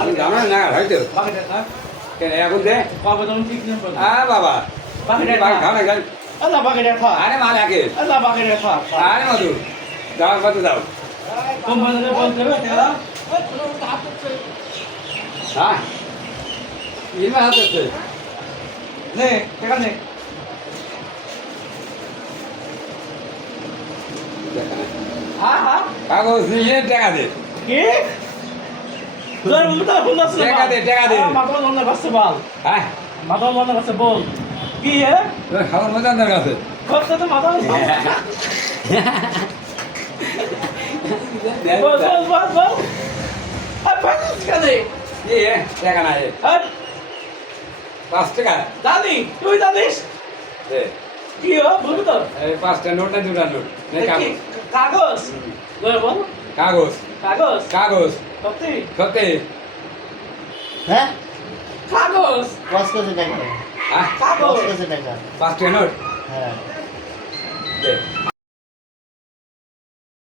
আমি জানো না হয়তো কেন এখন দে বাবা খাও না খান আরে মা লাগে আরে মধু দাও কত দাও হ্যাঁ ইমা হাতে নে টাকা নে কাগজ নিয়ে টাকা দে কি তোর বন্ধু তো ভুল আছে টাকা দে মাথা মনে করছে বল হ্যাঁ মাথা মনে করছে বল কি হে তোর খাবার মজা দর কাছে কত তো মাথা বল বল বল বল আর পাঁচ টাকা দে এ টাকা নাই আর 5 টাকা দাদি তুই জানিস দে কি হো বল তো এই 5টা নোট না 2টা নোট নে কাগজ বল বল কাগজ কাগজ কাগজ সত্যি সত্যি হ্যাঁ কাগজ কস কত টাকা হ্যাঁ কাগজ কস কত টাকা 5টা নোট হ্যাঁ দে